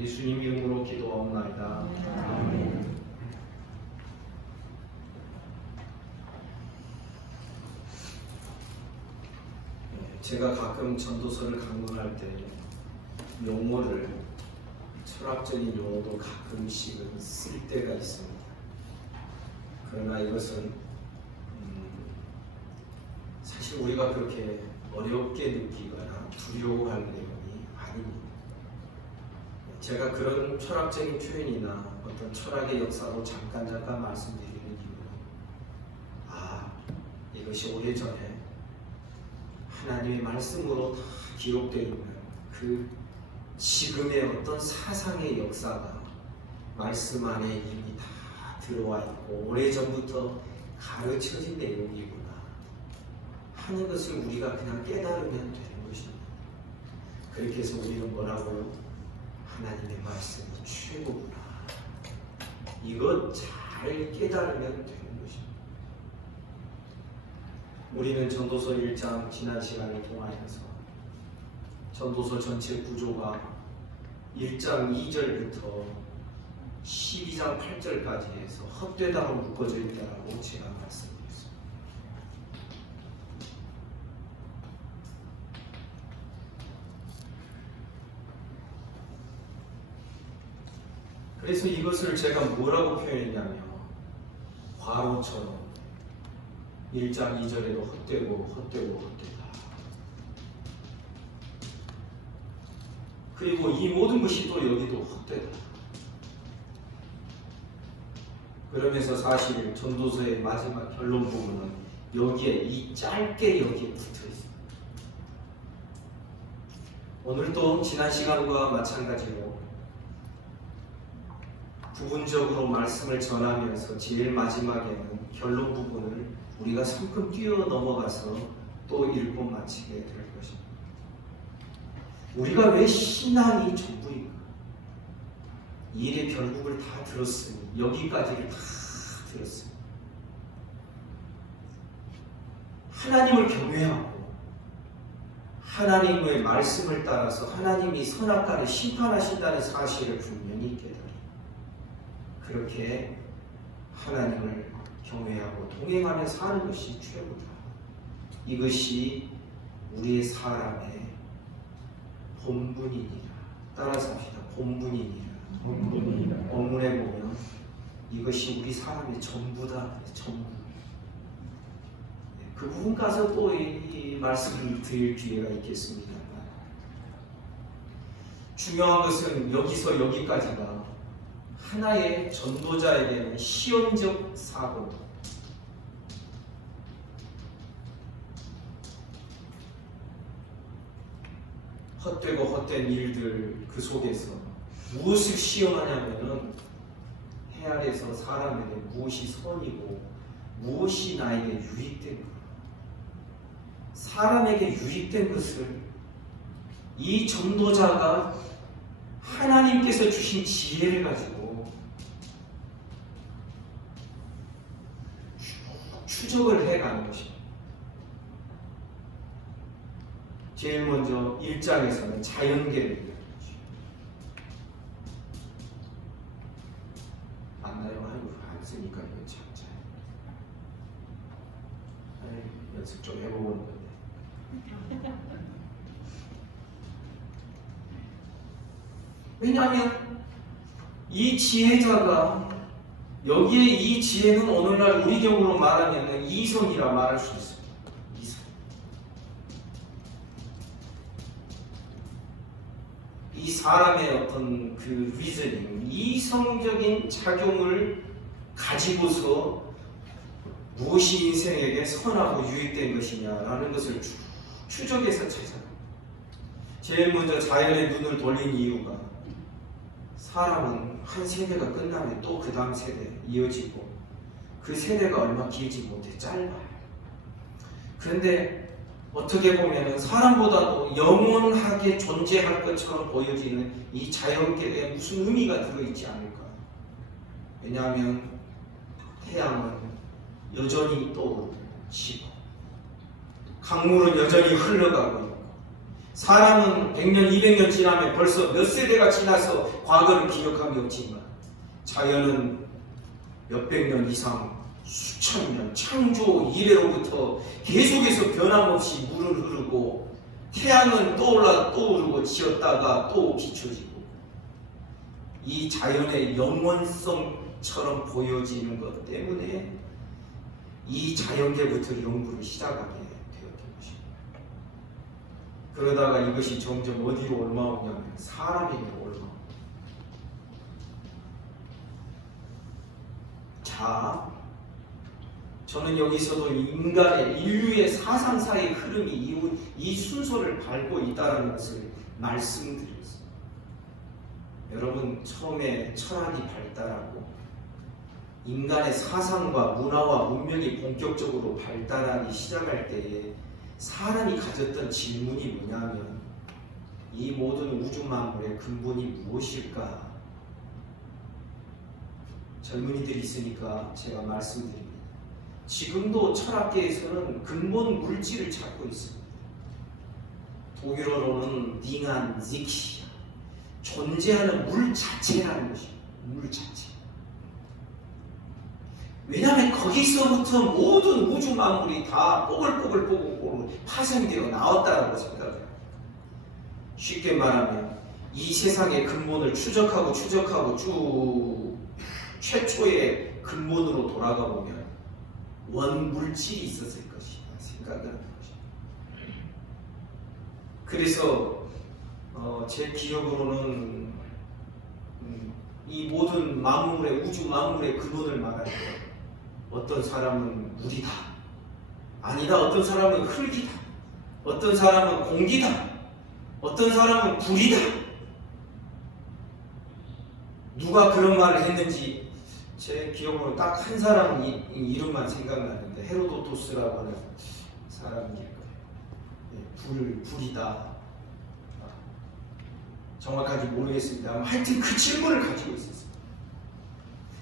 예수님 이름으로 기도하옵나이다. 아멘. 제가 가끔 전도서를 강론할 때 용어를 철학적인 용어도 가끔씩은 쓸 때가 있습니다. 그러나 이것은 사실 우리가 그렇게 어렵게 느끼거나 두려워할 내용이 아닙니다. 제가 그런 철학적인 표현이나 어떤 철학의 역사로 잠깐 말씀드리는 이유는 이것이 오래전에 하나님의 말씀으로 다 기록되어 있는 그 지금의 어떤 사상의 역사가 말씀 안에 이미 다 들어와 있고 오래전부터 가르쳐진 내용이구나 하는 것을 우리가 그냥 깨달으면 되는 것입니다. 그렇게 해서 우리는 뭐라고요? 하나님의 말씀이 최고구나. 이것 잘 깨달으면 되는 것입니다. 우리는 전도서 1장 지난 시간을 통하여서 전도서 전체 구조가 1장 2절부터 12장 8절까지 해서 헛되다고 묶어져 있다고 제가 말씀드렸습니다. 그래서 이것을 제가 뭐라고 표현했냐면 과로처럼 1장 2절에도 헛되다. 그리고 이 모든 것이 또 여기도 헛되다. 그러면서 사실 전도서의 마지막 결론 부분은 여기에 짧게 여기에 붙어 있습니다. 오늘도 지난 시간과 마찬가지로 부분적으로 말씀을 전하면서 제일 마지막에는 결론 부분을 우리가 성큼 뛰어 넘어가서 또 읽고 마치게 될 것입니다. 우리가 왜 신앙이 전부인가? 이 일의 결국을 다 들었으니 여기까지를 다 들었으니 하나님을 경외하고 하나님의 말씀을 따라서 하나님이 선악과를 심판하신다는 사실을 분명히 깨달아 그렇게 하나님을 경외하고 동행하며 사는 것이 최고다. 이것이 우리의 사람의 본분이니라. 따라서 합시다. 본분이니라. 본문에 보면 이것이 우리 사람의 전부다. 전부. 그 부분 가서 또 이 말씀을 드릴 기회가 있겠습니다. 중요한 것은 여기서 여기까지가 하나의 전도자에게는 시험적 사고, 헛되고 헛된 일들 그 속에서 무엇을 시험하냐면은 해 아래서 사람에게 무엇이 선이고 무엇이 나에게 유익된 것, 사람에게 유익된 것을 이 전도자가 하나님께서 주신 지혜를 가지고 추적을 해가는 것입니다. 제일 먼저 1장에서는 자연계를 이야기하죠. 맞나요? 안 쓰니까 이거 참 연습 좀 해보는 건데. 왜냐하면 이 지혜자가 여기에 이 지혜는 오늘날 우리 경우로 말하면 이성이라 말할 수 있습니다. 이성. 이 사람의 어떤 그 리즈닝, 이성적인 작용을 가지고서 무엇이 인생에게 선하고 유익된 것이냐라는 것을 추적해서 찾아요. 제일 먼저 자연의 눈을 돌린 이유가 사람은 한 세대가 끝나면 또 그 다음 세대 이어지고 그 세대가 얼마 길지 못해 짧아요. 그런데 어떻게 보면 사람보다도 영원하게 존재할 것처럼 보여지는 이 자연계에 무슨 의미가 들어있지 않을까? 왜냐하면 태양은 여전히 떠오르고 지고 강물은 여전히 흘러가고 있고 사람은 100년, 200년 지나면 벌써 몇 세대가 지나서 과거를 기억함이 없지만 자연은 몇백 년 이상, 수천 년, 창조 이래로부터 계속해서 변함없이 물을 흐르고 태양은 떠올라 떠오르고 지었다가 또 비춰지고 이 자연의 영원성처럼 보여지는 것 때문에 이 자연계부터 연구를 시작하게 되었던 것입니다. 그러다가 이것이 점점 어디로 올라오냐면 사람에게 올라옵니다. 자, 저는 여기서도 인간의 인류의 사상사의 흐름이 이 순서를 밟고 있다는 것을 말씀드렸습니다. 여러분, 처음에 철학이 발달하고 인간의 사상과 문화와 문명이 본격적으로 발달하기 시작할 때에 사람이 가졌던 질문이 뭐냐면 이 모든 우주 만물의 근본이 무엇일까? 젊은이들이 있으니까 제가 말씀드립니다. 지금도 철학계에서는 근본 물질을 찾고 있습니다. 독일어로는 딩한 지키, 존재하는 물 자체라는 것입니다. 물 자체. 왜냐하면 거기서부터 모든 우주 만물이 다 뽀글뽀글 파생되어 나왔다고 생각해요. 쉽게 말하면 이 세상의 근본을 추적하고 쭉 최초의 근본으로 돌아가 보면 원물질이 있었을 것이다 생각을 하는 것입니다. 그래서 제 기억으로는 이 모든 만물의 우주 만물의 근원을 말할 때 어떤 사람은 물이다, 아니다 어떤 사람은 흙이다, 어떤 사람은 공기다, 어떤 사람은 불이다. 누가 그런 말을 했는지 제 기억으로 딱 한 사람 이름만 생각나는데 헤로도토스라고 하는 사람일 거예요. 불이다. 정확하게 모르겠습니다. 하여튼 그 질문을 가지고 있었어요.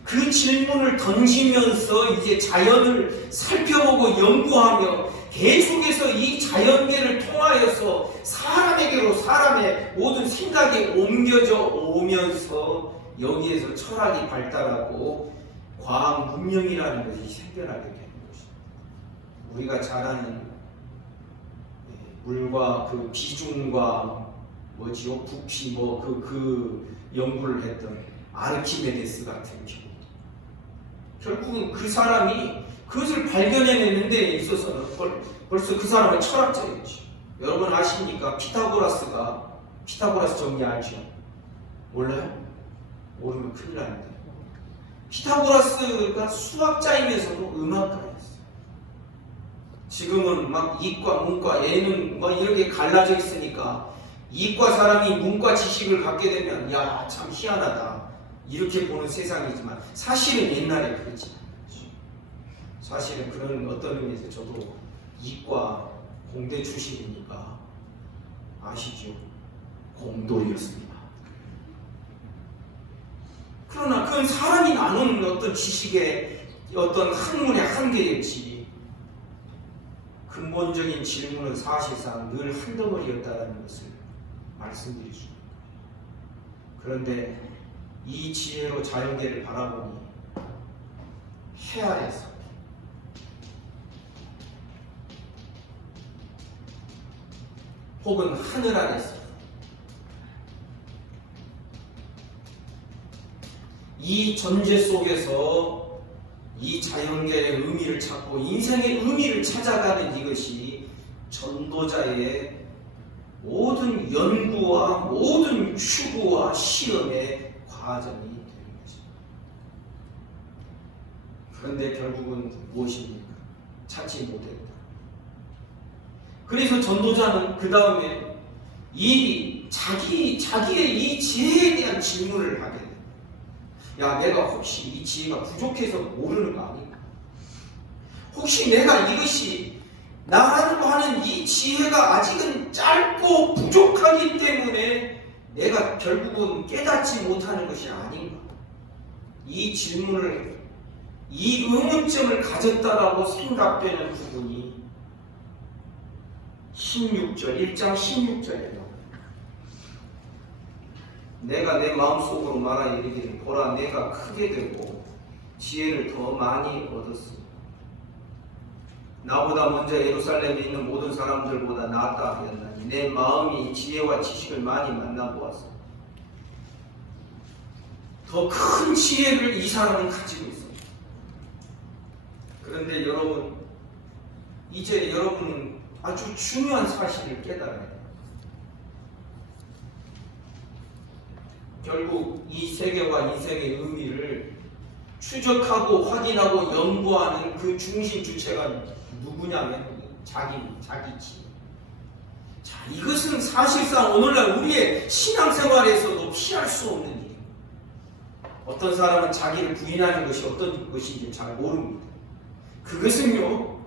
그 질문을 던지면서 이제 자연을 살펴보고 연구하며 계속해서 이 자연계를 통하여서 사람에게로 사람의 모든 생각이 옮겨져 오면서 여기에서 철학이 발달하고 과학 문명이라는 것이 생겨나게 되는 것입니다. 우리가 잘 아는 물과 그 비중과 뭐지요? 부피 그 연구를 했던 아르키메데스 같은 경우 결국은 그 사람이 그것을 발견해내는 데 있어서는 벌써 그 사람은 철학자였지. 여러분 아십니까? 피타고라스 정리 알죠? 몰라요? 모르면 큰일 나는데 피타고라스가 수학자이면서도 음악가였어요. 지금은 막 이과, 문과, 예능 막 이렇게 갈라져 있으니까 이과 사람이 문과 지식을 갖게 되면 야, 참 희한하다 이렇게 보는 세상이지만 사실은 옛날에 그렇지 않았죠. 사실은 그런 어떤 의미에서 저도 이과 공대 출신이니까 아시죠? 공돌이었습니다. 그러나 그건 사람이 나누는 어떤 지식의 어떤 학문의 한계였지 근본적인 질문은 사실상 늘 한 덩어리였다는 것을 말씀드릴 수 있습니다. 그런데 이 지혜로 자연계를 바라보니 해 아래서 혹은 하늘 아래서 이 전제 속에서 이 자연계의 의미를 찾고 인생의 의미를 찾아가는 이것이 전도자의 모든 연구와 모든 추구와 실험의 과정이 되는 것입니다. 그런데 결국은 무엇입니까? 찾지 못했다. 그래서 전도자는 그 다음에 자기의 이 지혜에 대한 질문을 하게 됩니다. 야, 내가 혹시 이 지혜가 부족해서 모르는 거 아닌가? 혹시 내가 이것이 나라고 하는 이 지혜가 아직은 짧고 부족하기 때문에 내가 결국은 깨닫지 못하는 것이 아닌가? 이 질문을, 이 의문점을 가졌다라고 생각되는 부분이 16절, 1장 16절에 내가 내 마음속으로 말하 이르기를 보라 내가 크게 되고 지혜를 더 많이 얻었으니 나보다 먼저 예루살렘에 있는 모든 사람들보다 낫다 하였나니 내 마음이 지혜와 지식을 많이 만나보았어. 더 큰 지혜를 이 사람은 가지고 있습니다. 그런데 여러분, 이제 여러분은 아주 중요한 사실을 깨달아야 돼요. 결국 이 세계와 인생의 의미를 추적하고 확인하고 연구하는 그 중심 주체가 누구냐면 자기 지혜. 자, 이것은 사실상 오늘날 우리의 신앙생활에서도 피할 수 없는 일입니다. 어떤 사람은 자기를 부인하는 것이 어떤 것인지 잘 모릅니다. 그것은요,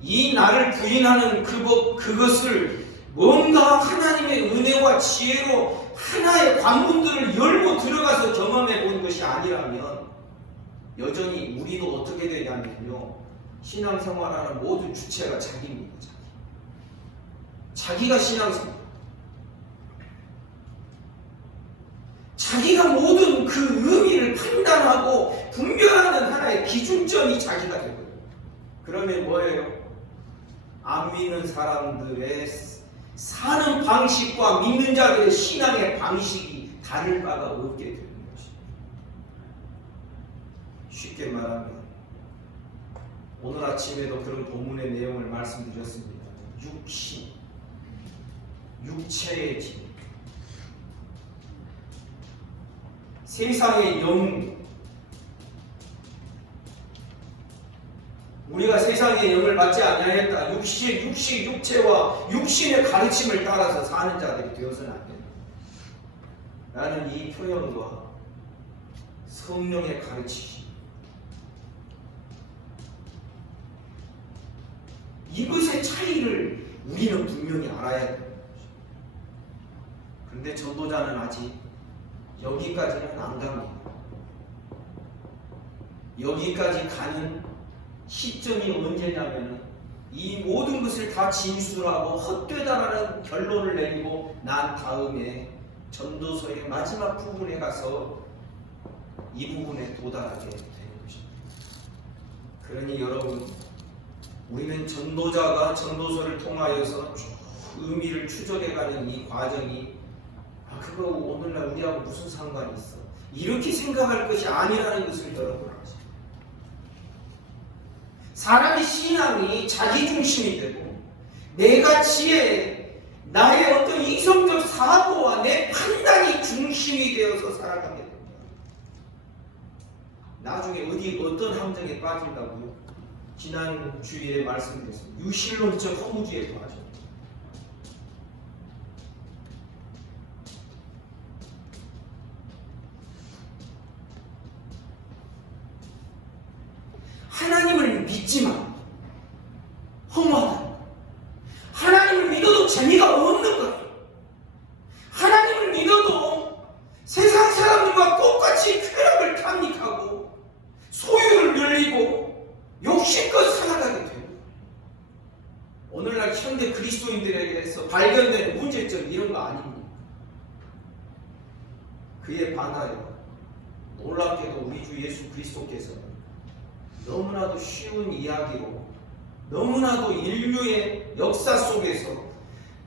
이 나를 부인하는 그것을 뭔가 하나님의 은혜와 지혜로 하나의 관문들을 열고 들어가서 경험해 본 것이 아니라면 여전히 우리도 어떻게 되냐면요, 신앙생활하는 모든 주체가 자기입니다. 자기가 신앙생활, 자기가 모든 그 의미를 판단하고 분별하는 하나의 기준점이 자기가 되거든요. 그러면 뭐예요? 안 믿는 사람들의 사는 방식과 믿는 자들의 신앙의 방식이 다를 바가 없게 되는 것입니다. 쉽게 말하면 오늘 아침에도 그런 본문의 내용을 말씀드렸습니다. 육체의 진, 세상의 영, 우리가 세상의 영을 받지 아니하였다. 육체와 육신의 가르침을 따라서 사는 자들이 되어서는 안 된다. 나는 이 표현과 성령의 가르치심, 이것의 차이를 우리는 분명히 알아야 됩니다. 그런데 전도자는 아직 여기까지는 안 갑니다. 여기까지 가는 시점이 언제냐면 이 모든 것을 다 진술하고 헛되다라는 결론을 내리고 난 다음에 전도서의 마지막 부분에 가서 이 부분에 도달하게 되는 것입니다. 그러니 여러분, 우리는 전도자가 전도서를 통하여서 의미를 추적해가는 이 과정이 그거 오늘날 우리하고 무슨 상관이 있어? 이렇게 생각할 것이 아니라는 것을 여러분 아십니다. 사람의 신앙이 자기중심이 되고 내가 지혜, 나의 어떤 이성적 사고와 내 판단이 중심이 되어서 살아가게 됩니다. 나중에 어떤 함정에 빠진다고요? 지난 주일에 말씀드렸습니다. 유실론적 허무주의에 빠져. 하나님을 믿지만 허무하다. 하나님을 믿어도 재미가 없는 거예요. 하나님을 믿어도 세상 사람들과 똑같이 쾌락을 탐닉하고 소유를 늘리고 욕심껏 살아가게 돼요. 오늘날 현대 그리스도인들에게서 발견되는 문제점 이런 거 아닙니까? 그에 반하여 놀랍게도 우리 주 예수 그리스도께서는 너무나도 쉬운 이야기로 너무나도 인류의 역사 속에서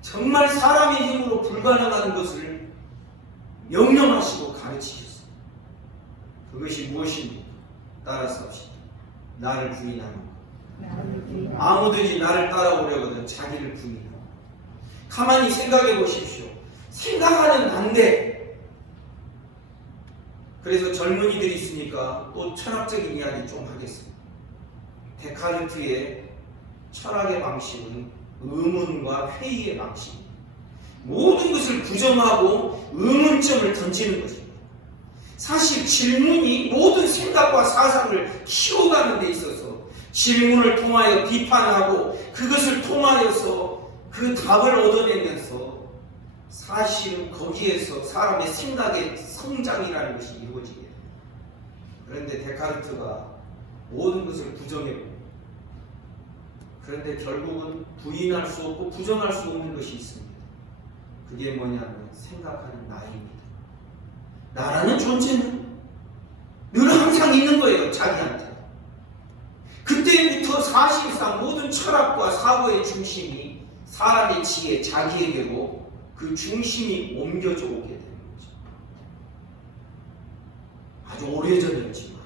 정말 사람의 힘으로 불가능한 것을 명령하시고 가르치셨습니다. 그것이 무엇입니까? 따라서 합시다. 나를 부인하는 것. 아무들이 나를 따라오려거든 자기를 부인하고. 가만히 생각해 보십시오. 생각하는 난데 그래서 젊은이들이 있으니까 또 철학적인 이야기 좀 하겠습니다. 데카르트의 철학의 방식은 의문과 회의의 방식입니다. 모든 것을 부정하고 의문점을 던지는 것입니다. 사실 질문이 모든 생각과 사상을 키워가는 데 있어서 질문을 통하여 비판하고 그것을 통하여서 그 답을 얻어내면서 사실은 거기에서 사람의 생각의 성장이라는 것이 이루어지게 됩니다. 그런데 데카르트가 모든 것을 부정해보고 그런데 결국은 부인할 수 없고 부정할 수 없는 것이 있습니다. 그게 뭐냐면 생각하는 나입니다. 나라는 존재는 늘 항상 있는 거예요. 자기한테. 그때부터 사실상 모든 철학과 사고의 중심이 사람의 지혜, 자기에게로 그 중심이 옮겨져 오게 되는 거죠. 아주 오래전이었지만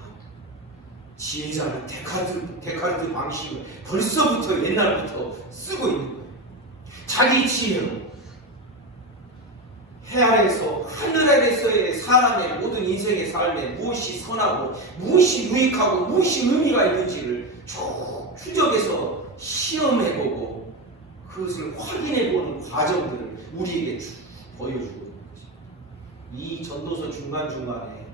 지혜자는 데카르트 방식을 벌써부터 옛날부터 쓰고 있는 거예요. 자기 지혜로 해 아래에서 하늘 아래에서의 사람의 모든 인생의 삶에 무엇이 선하고 무엇이 유익하고 무엇이 의미가 있는지를 쭉 추적해서 시험해보고 그것을 확인해보는 과정들을 우리에게 쭉 보여주고 있는 거죠. 이 전도서 중간중간에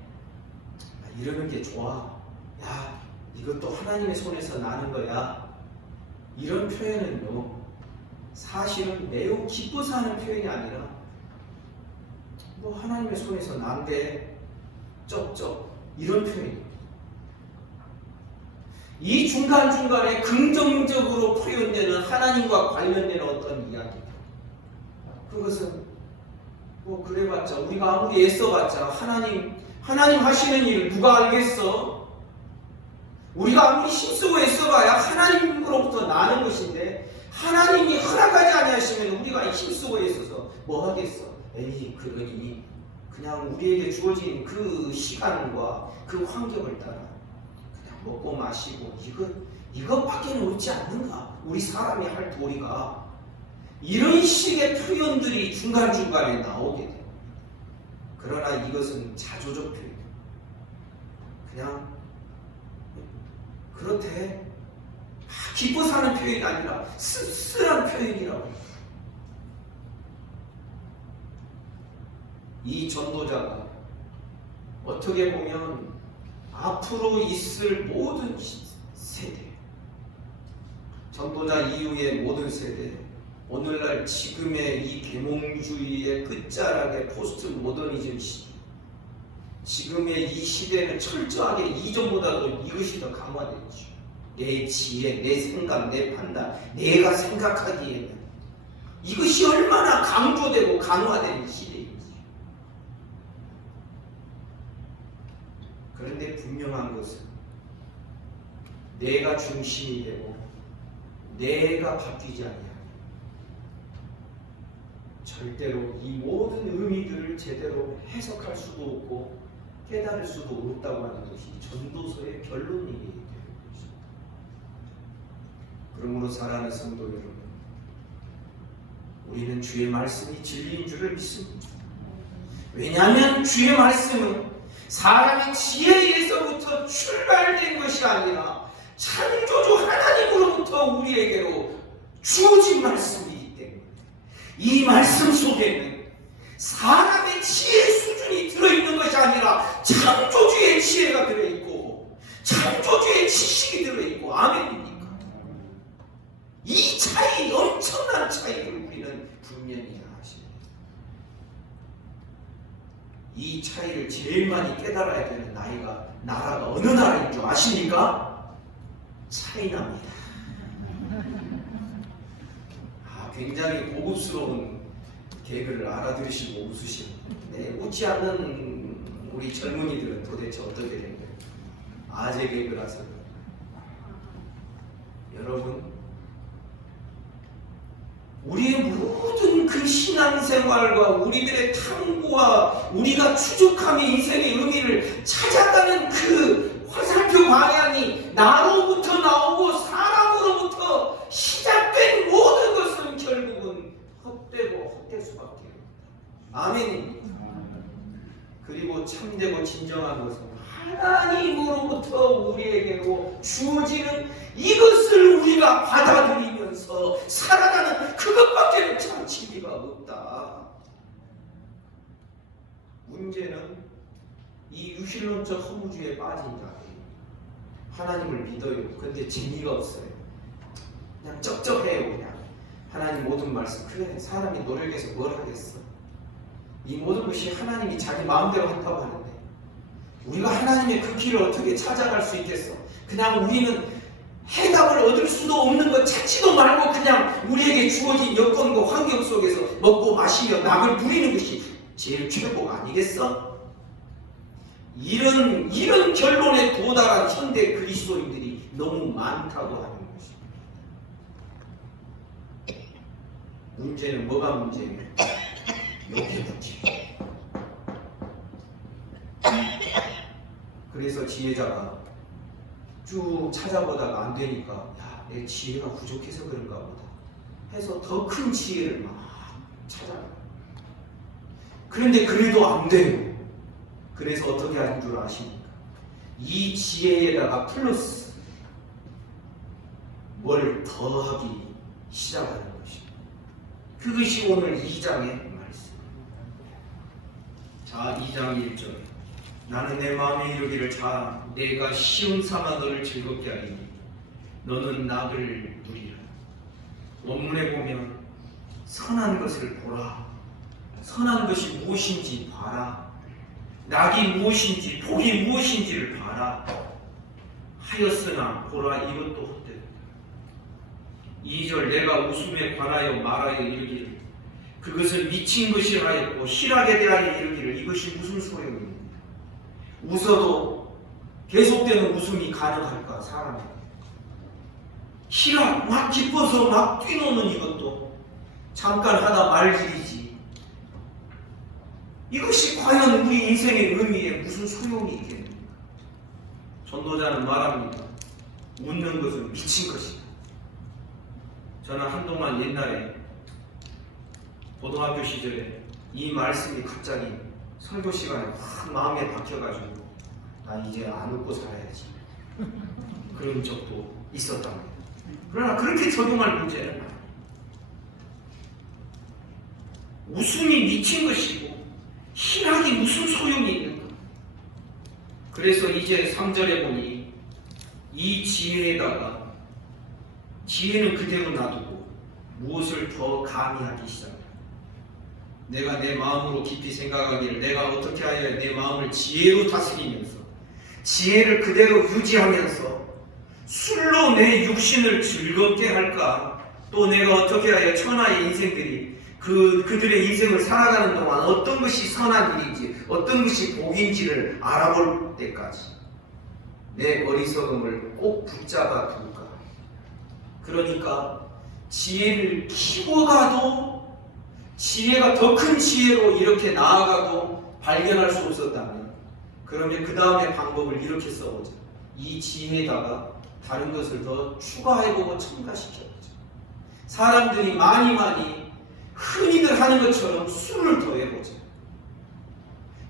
이러는 게 좋아. 야, 이것도 하나님의 손에서 나는 거야. 이런 표현은요, 사실은 매우 기뻐서 하는 표현이 아니라 뭐 하나님의 손에서 난데 쩍쩍 이런 표현입니다. 이 중간중간에 긍정적으로 표현되는 하나님과 관련된 어떤 이야기, 그것은 뭐 그래봤자 우리가 아무리 애써봤자 하나님 하시는 일을 누가 알겠어? 우리가 아무리 힘쓰고 애써봐야 하나님으로부터 나는 것인데 하나님이 허락하지 아니하시면 우리가 힘쓰고 애써서 뭐 하겠어? 에이, 그러니 그냥 우리에게 주어진 그 시간과 그 환경을 따라 그냥 먹고 마시고 이것밖에 없지 않는가? 우리 사람이 할 도리가 이런 식의 표현들이 중간중간에 나오게 됩니다. 그러나 이것은 자조적 표현. 그냥 그렇대. 기뻐서 하는 표현이 아니라 씁쓸한 표현이라고. 이 전도자가 어떻게 보면 앞으로 있을 모든 세대, 전도자 이후의 모든 세대, 오늘날 지금의 이 계몽주의의 끝자락의 포스트 모더니즘 시대, 지금의 이 시대는 철저하게 이전보다도 이것이 더 강화됐죠. 내 지혜, 내 생각, 내 판단, 내가 생각하기에는 이것이 얼마나 강조되고 강화되는 시대인지. 그런데 분명한 것은 내가 중심이 되고 내가 바뀌지 아니하면 절대로 이 모든 의미들을 제대로 해석할 수도 없고 깨달을 수도 없다고 하는 것이 전도서의 결론이기 때문입니다. 그러므로 사랑하는 성도 여러분, 우리는 주의 말씀이 진리인 줄을 믿습니다. 왜냐하면 주의 말씀은 사람의 지혜에서부터 출발된 것이 아니라 창조주 하나님으로부터 우리에게로 주어진 말씀이기 때문에 이 말씀 속에는 사람의 지혜 수준이 들어있는 것이 아니라 창조주의 지혜가 들어있고 창조주의 지식이 들어있고, 아멘입니까? 이 차이, 엄청난 차이를 우리는 분명히 아십니다. 이 차이를 제일 많이 깨달아야 되는 나라가 어느 나라인 줄 아십니까? 차이나입니다. 굉장히 고급스러운 개그를 알아들으시고 웃으시는, 웃지 않는 우리 젊은이들은 도대체 어떻게 된 거예요? 아재 개그라서. 여러분, 우리의 모든 그 신앙생활과 우리들의 탐구와 우리가 추적하며 인생의 의미를 찾아가는 그 화살표 방향이 나로부터 나오고 사람으로부터 시작된 모든 것은 결국은 헛되고 헛될 수밖에 없다. 아멘입니다. 그리고 참되고 진정한 것은 하나님으로부터 우리에게로 주어지는 이것을 우리가 받아들이면서 살아가는 그것밖에는 참 진리가 없다. 문제는 이 유실론적 허무주의에 빠진 자들, 하나님을 믿어요. 근데 재미가 없어요. 그냥 쩍쩍해요. 그냥 하나님 모든 말씀, 그래 사람이 노력해서 뭘 하겠어. 이 모든 것이 하나님이 자기 마음대로 한다고 하는데 우리가 하나님의 그 길을 어떻게 찾아갈 수 있겠어. 그냥 우리는 해답을 얻을 수도 없는 것 찾지도 말고 그냥 우리에게 주어진 여건과 환경 속에서 먹고 마시며 낙을 누리는 것이 제일 최고가 아니겠어? 이런 결론에 도달한 현대 그리스도인들이 너무 많다고 하는 것입니다. 문제는 뭐가 문제냐? 욕의 문제. 그래서 지혜자가 쭉 찾아보다가 안 되니까 야, 내 지혜가 부족해서 그런가 보다 해서 더 큰 지혜를 막 찾아요. 그런데 그래도 안 돼요. 그래서 어떻게 하는 줄 아십니까? 이 지혜에다가 플러스 뭘 더하기 시작하는 것입니다. 그것이 오늘 2장의 말씀입니다. 자, 2장 1절. 나는 내 마음에 이르기를 자 내가 시험 삼아 너를 즐겁게 하리니 너는 낙을 누리라. 원문에 보면 선한 것을 보라. 선한 것이 무엇인지 봐라. 낙이 무엇인지 복이 무엇인지를 봐라. 하였으나 보라 이것도 헛되다. 2절 내가 웃음에 관하여 말하여 이르기를 그것은 미친 것이 하였고 희락에 대하여 이르기를 이것이 무슨 소용입니까? 웃어도 계속되는 웃음이 가능할까 사람에게? 희락 막 기뻐서 막 뛰노는 이것도 잠깐 하다 말일이지. 이것이 과연 우리 인생의 의미에 무슨 소용이 있겠습니까? 전도자는 말합니다. 웃는 것은 미친 것이다. 저는 한동안 옛날에 고등학교 시절에 이 말씀이 갑자기 설교 시간에 확 마음에 박혀가지고 나 이제 안 웃고 살아야지 그런 적도 있었답니다. 그러나 그렇게 적용할 문제는 아니에요. 웃음이 미친 것이고 희락이 무슨 소용이 있는가. 그래서 이제 3절에 보니 이 지혜에다가 지혜는 그대로 놔두고 무엇을 더 가미하기 시작합니다. 내가 내 마음으로 깊이 생각하기를 내가 어떻게 하여 내 마음을 지혜로 다스리면서 지혜를 그대로 유지하면서 술로 내 육신을 즐겁게 할까? 또 내가 어떻게 하여 천하의 인생들이 그들의 인생을 살아가는 동안 어떤 것이 선한 일인지 어떤 것이 복인지를 알아볼 때까지 내 어리석음을 꼭 붙잡아 둘까? 그러니까 지혜를 키워가도 지혜가 더 큰 지혜로 이렇게 나아가도 발견할 수 없었다면 그러면 그 다음에 방법을 이렇게 써보자. 이 지혜에다가 다른 것을 더 추가해보고 첨가시켜보자. 사람들이 많이 흔히들 하는 것처럼 술을 더해보자.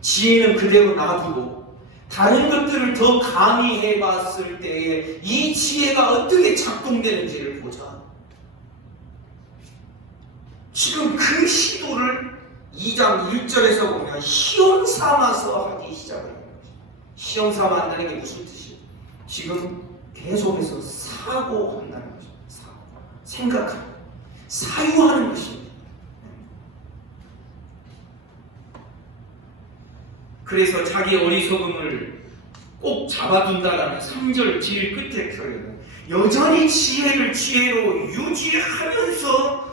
지혜는 그대로 놔두고 다른 것들을 더 가미해봤을 때에 이 지혜가 어떻게 작동되는지를 보자. 지금 그 시도를 2장 1절에서 보면 시험 삼아서 하기 시작을 해요. 시험 삼아 한다는 게 무슨 뜻이에요? 지금 계속해서 사고한다는 거죠. 생각하는, 사유하는 것입니다. 그래서 자기 어리석음을 꼭 잡아둔다라는 3절 제일 끝에 표현은 여전히 지혜를 지혜로 유지하면서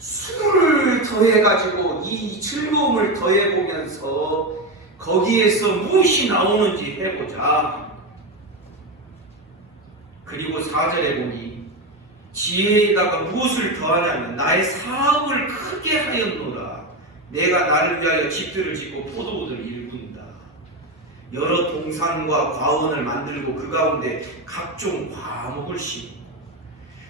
술을 더해가지고 이 즐거움을 더해보면서 거기에서 무엇이 나오는지 해보자. 그리고 4절에 보니 지혜에다가 무엇을 더하냐면 나의 사업을 크게 하였노라. 내가 나를 위하여 집들을 짓고 포도원을 일군다. 여러 동산과 과원을 만들고 그 가운데 각종 과목을 심고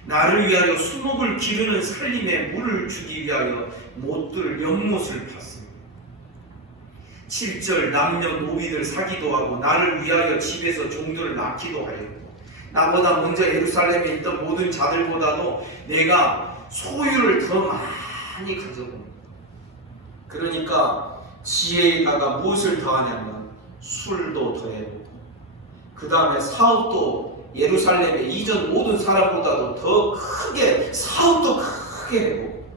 나를 위하여 수목을 기르는 살림에 물을 주기 위하여 못들 연못을 팠습니다. 7절 남녀노비들 사기도 하고 나를 위하여 집에서 종들을 낳기도 하였고 나보다 먼저 예루살렘에 있던 모든 자들보다도 내가 소유를 더 많이 가져옵니다. 그러니까 지혜에다가 무엇을 더하냐면 술도 더해보고 그 다음에 사업도 예루살렘의 이전 모든 사람보다도 더 크게 사업도 크게 해보고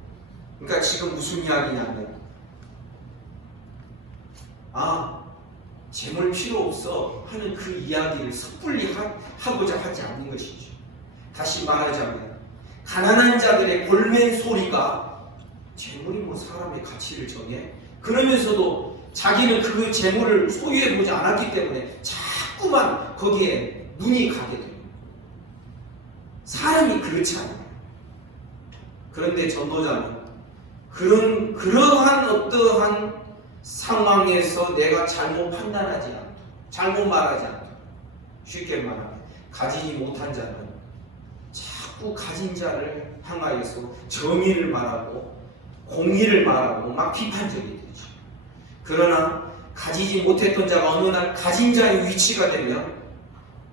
그러니까 지금 무슨 이야기냐면 재물 필요 없어 하는 그 이야기를 섣불리 하고자 하지 않는 것이죠. 다시 말하자면 가난한 자들의 골맨 소리가 재물이 뭐 사람의 가치를 정해? 그러면서도 자기는 그 재물을 소유해 보지 않았기 때문에 자꾸만 거기에 눈이 가게 돼요. 사람이 그렇지 않아요. 그런데 전도자는 그러한 어떠한 상황에서 내가 잘못 판단하지 않고 잘못 말하지 않고 쉽게 말하면 가지지 못한 자는 자꾸 가진 자를 향하여서 정의를 말하고 공의를 말하고 막 비판적이 되죠. 그러나 가지지 못했던 자가 어느 날 가진 자의 위치가 되면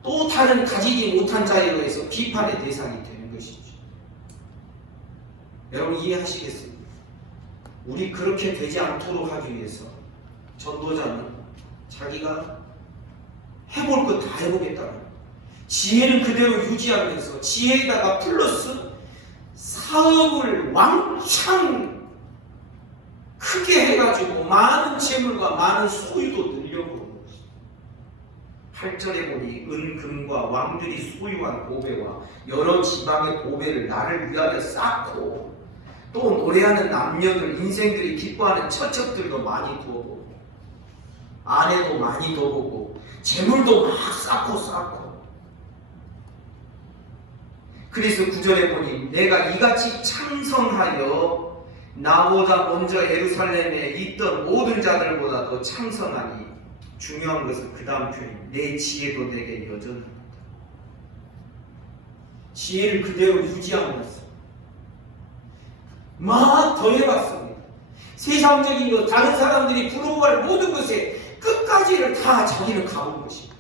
또 다른 가지지 못한 자에 의해서 비판의 대상이 되는 것이죠. 여러분 이해하시겠습니까? 우리 그렇게 되지 않도록 하기 위해서 전도자는 자기가 해볼 것 다 해보겠다는 거예요. 지혜는 그대로 유지하면서 지혜에다가 플러스 사업을 왕창 크게 해가지고 많은 재물과 많은 소유도 늘려보는 것입니다. 8절에 보니 은금과 왕들이 소유한 보배와 여러 지방의 보배를 나를 위하여 쌓고 또 노래하는 남녀들 인생들이 기뻐하는 처첩들도 많이 두어보고 아내도 많이 둬보고 재물도 막 쌓고 그래서 9절에 보니 내가 이같이 창성하여 나보다 먼저 예루살렘에 있던 모든 자들보다도 창성하니 중요한 것은 그 다음 표현 내 지혜도 내게 여전합니다. 지혜를 그대로 유지하면서 막 더해봤습니다. 세상적인 것 다른 사람들이 부러워할 모든 것에 끝까지를 다 자기는 가본 것입니다.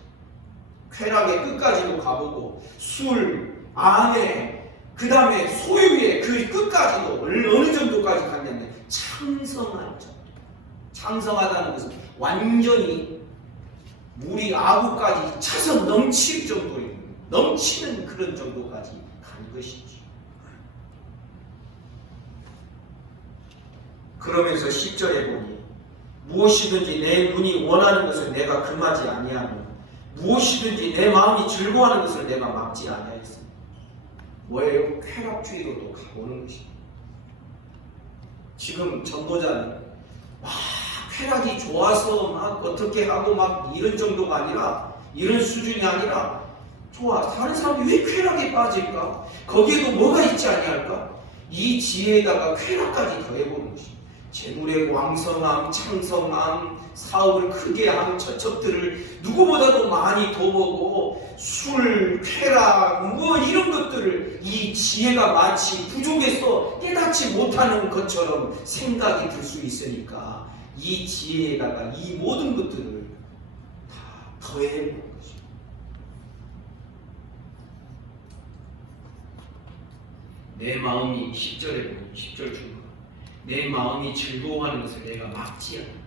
쾌락의 끝까지도 가보고 술, 아내, 그 다음에 소유의 그 끝까지도 어느 정도까지 갔냐면 창성한 정도. 창성하다는 것은 완전히 물이 아구까지 차서 넘칠 정도의 넘치는 그런 정도까지 간 것이죠. 그러면서 10절에 보니 무엇이든지 내 눈이 원하는 것을 내가 금하지 아니하며 무엇이든지 내 마음이 즐거워하는 것을 내가 막지 아니하였습니다. 뭐예요? 쾌락주의로 또 가보는 것입니다. 지금 전도자는 막 쾌락이 좋아서 막 어떻게 하고 막 이런 정도가 아니라 이런 수준이 아니라 좋아. 다른 사람이 왜 쾌락에 빠질까? 거기에도 뭐가 있지 아니할까? 이 지혜에다가 쾌락까지 더해보는 것입니다. 재물의 왕성함, 창성함, 사업을 크게 한 처첩들을 누구보다도 많이 둬보고 술, 쾌락, 뭐 이런 것들을 이 지혜가 마치 부족해서 깨닫지 못하는 것처럼 생각이 들 수 있으니까 이 지혜에다가 이 모든 것들을 다 더해보는 것입니다. 내 마음이 10절에 보면 10절 중간 내 마음이 즐거워하는 것을 내가 막지 않는다.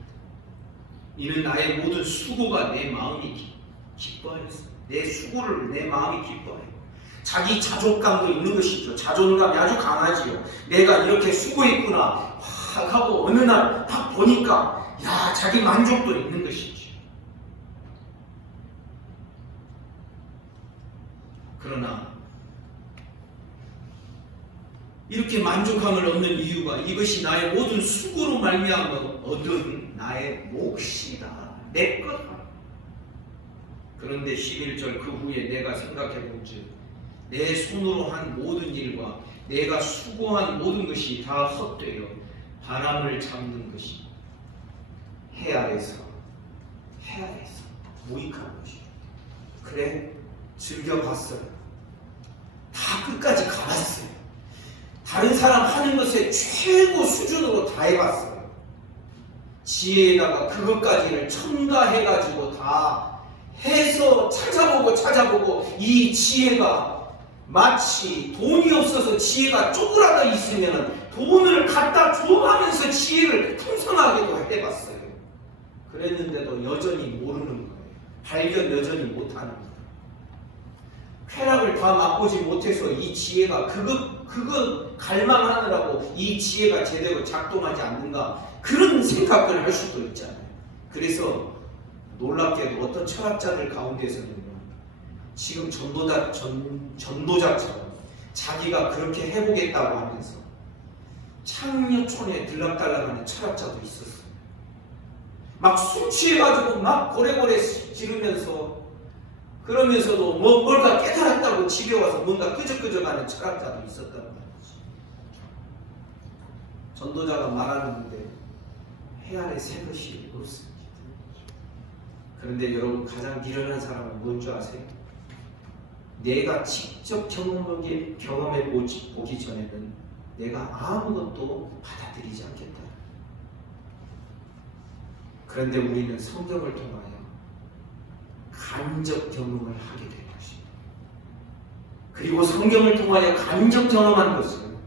이는 나의 모든 수고가 내 마음이 기뻐하였어. 내 수고를 내 마음이 기뻐해요. 자기 자존감도 있는 것이죠. 자존감이 아주 강하지요. 내가 이렇게 수고했구나 하고 어느 날 딱 보니까 야 자기 만족도 있는 것이지. 그러나 이렇게 만족함을 얻는 이유가 이것이 나의 모든 수고로 말미암아 얻은 나의 몫이다. 내 거다. 그런데 11절 그 후에 내가 생각해본즉 내 손으로 한 모든 일과 내가 수고한 모든 것이 다 헛되어 바람을 잡는 것이 해 아래서 무익한 것이죠. 그래 즐겨봤어요. 다 끝까지 가봤어요. 다른 사람 하는 것에 최고 수준으로 다 해봤어요. 지혜에다가 그것까지를 첨가해가지고 다 해서 찾아보고 이 지혜가 마치 돈이 없어서 지혜가 쪼그라져 있으면 돈을 갖다 줘 하면서 지혜를 풍성하게도 해봤어요. 그랬는데도 여전히 모르는 거예요. 발견 여전히 못하는 거예요. 쾌락을 다 맛보지 못해서 이 지혜가 그거 갈망하느라고 이 지혜가 제대로 작동하지 않는가 그런 생각을 할 수도 있잖아요. 그래서 놀랍게도 어떤 철학자들 가운데서는 지금 전도자처럼 자기가 그렇게 해보겠다고 하면서 창녀촌에 들락달락하는 철학자도 있었어요. 막 술 취해가지고 막 고래고래 지르면서 그러면서도 뭔가 깨달았다고 집에 와서 뭔가 끄적끄적하는 철학자도 있었단 말이지. 전도자가 말하는데 해 아래 새 것이 없습니다. 그런데 여러분 가장 미련한 사람은 뭔지 아세요? 내가 직접 경험해 보기 전에는 내가 아무것도 받아들이지 않겠다. 그런데 우리는 성경을 통하여 간접 경험을 하게 된 것입니다. 그리고 성경을 통하여 간접 경험한 것은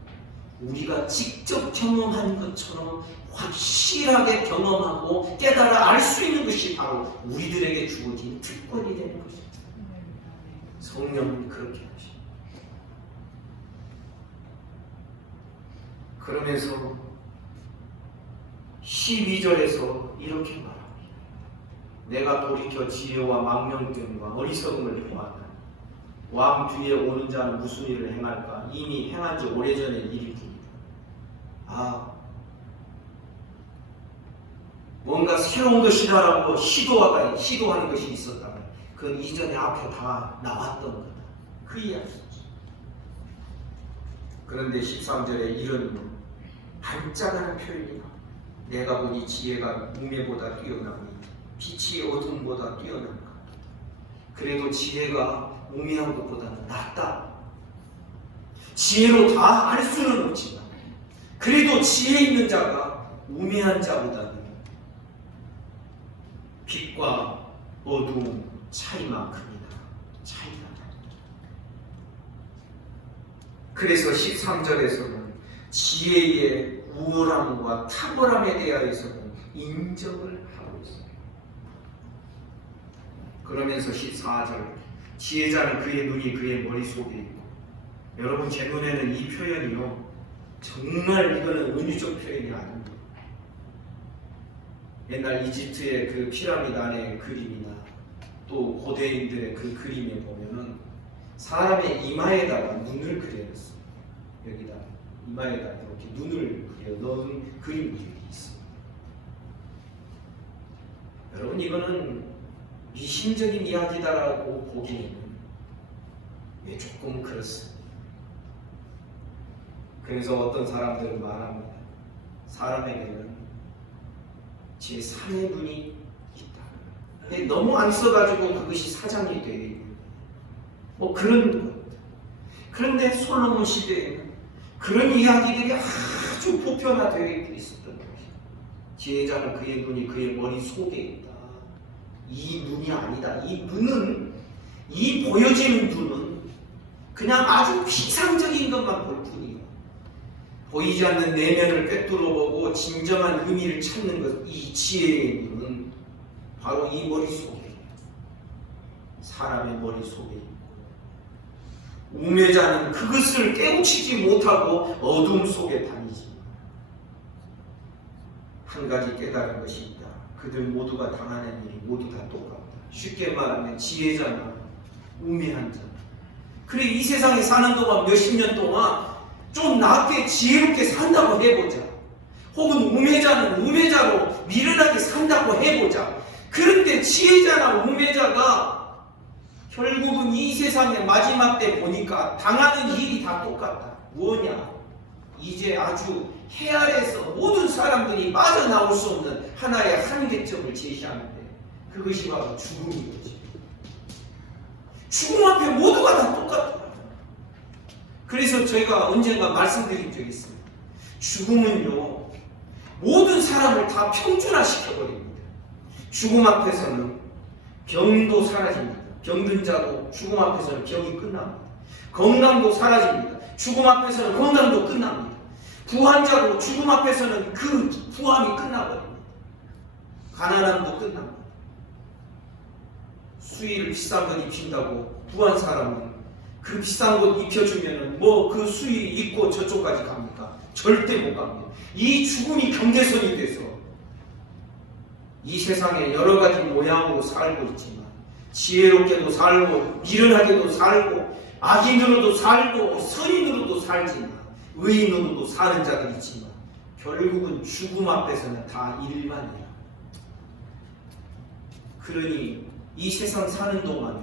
우리가 직접 경험한 것처럼 확실하게 경험하고 깨달아 알 수 있는 것이 바로 우리들에게 주어진 특권이 되는 것입니다. 성령은 그렇게 하십니다. 그러면서 12절에서 이렇게 말합니다. 내가 돌이켜 지혜와 망령됨과 어리석음을 보았다. 왕 뒤에 오는 자는 무슨 일을 행할까? 이미 행한 지 오래전의 일일 뿐이다. 뭔가 새로운 것이다라고 시도하는 것이 있었다면 그건 이전에 앞에 다 나왔던 거다. 그 이야기죠. 그런데 13절에 이런 반짝하는 표현이 나옵니다. 내가 보니 지혜가 우매보다 뛰어나니 빛이 어둠보다 뛰어난 것. 그래도 지혜가 우매한 것보다는 낫다. 지혜로 다 알 수는 없지만 그래도 지혜 있는 자가 우매한 자보다는 빛과 어두움 차이만큼이나 차이가 납니다. 그래서 13절에서는 지혜의 우월함과 탁월함에 대하여서는 인정을 하고 있습니다. 그러면서 14절 지혜자는 그의 눈이 그의 머릿속에 있고, 여러분 제 눈에는 이 표현이요 정말 이거는 은유적 표현이 아닙니다. 옛날 이집트의 그 피라미드 안의 그림이나 또 고대인들의 그 그림에 보면은 사람의 이마에다가 눈을 그려놨어요. 여기다 이마에다 이렇게 눈을 그려 넣은 그림들이 있습니다. 여러분 이거는 미신적인 이야기다라고 보기에는 조금 그렇습니다. 그래서 어떤 사람들은 말합니다. 사람에게는 제3의 눈이 있다. 너무 안 써가지고 그것이 사장이 되어 있는 그런 것. 그런데 솔로몬 시대에는 그런 이야기들이 아주 보편화되어 있었던 것이죠. 지혜자는 그의 눈이 그의 머릿속에 있다. 이 눈이 아니다. 이 눈은, 이 보여지는 눈은 그냥 아주 피상적인 것만 볼 뿐이에요. 보이지 않는 내면을 꿰뚫어보고 진정한 의미를 찾는 것, 이 지혜의 눈은 바로 이 머릿속에, 사람의 머릿속에 있고, 우매자는 그것을 깨우치지 못하고 어둠 속에 다니지. 한 가지 깨달은 것이 있다. 그들 모두가 당하는 일이 모두 다 똑같다. 쉽게 말하면 지혜자나 우매한 자. 그래 이 세상에 사는 동안 몇십 년 동안 좀 낫게 지혜롭게 산다고 해보자. 혹은 우매자는 우매자로 미련하게 산다고 해보자. 그런데 지혜자나 우매자가 결국은 이 세상의 마지막 때 보니까 당하는 일이 다 똑같다. 뭐냐? 이제 아주 해 아래에서 모든 사람들이 빠져나올 수 없는 하나의 한계점을 제시하는데 그것이 바로 죽음인 거지. 죽음 앞에 모두가 다 똑같다. 그래서 저희가 언젠가 말씀드린 적이 있습니다. 죽음은요 모든 사람을 다 평준화시켜버립니다. 죽음 앞에서는 병도 사라집니다. 병든 자도 죽음 앞에서는 병이 끝납니다. 건강도 사라집니다. 죽음 앞에서는 건강도 끝납니다. 부한 자도 죽음 앞에서는 그 부함이 끝나버립니다. 가난함도 끝납니다. 수의를 비싼 것 입힌다고 부한 사람은 그 비싼 것 입혀주면은 그 수의 입고 저쪽까지 갑니까? 절대 못 갑니다. 이 죽음이 경계선이 돼서 이 세상에 여러 가지 모양으로 살고 있지만 지혜롭게도 살고 미련하게도 살고 악인으로도 살고 선인으로도 살지만 의인으로도 사는 자들이 있지만 결국은 죽음 앞에서는 다 일반이야. 그러니 이 세상 사는 동안에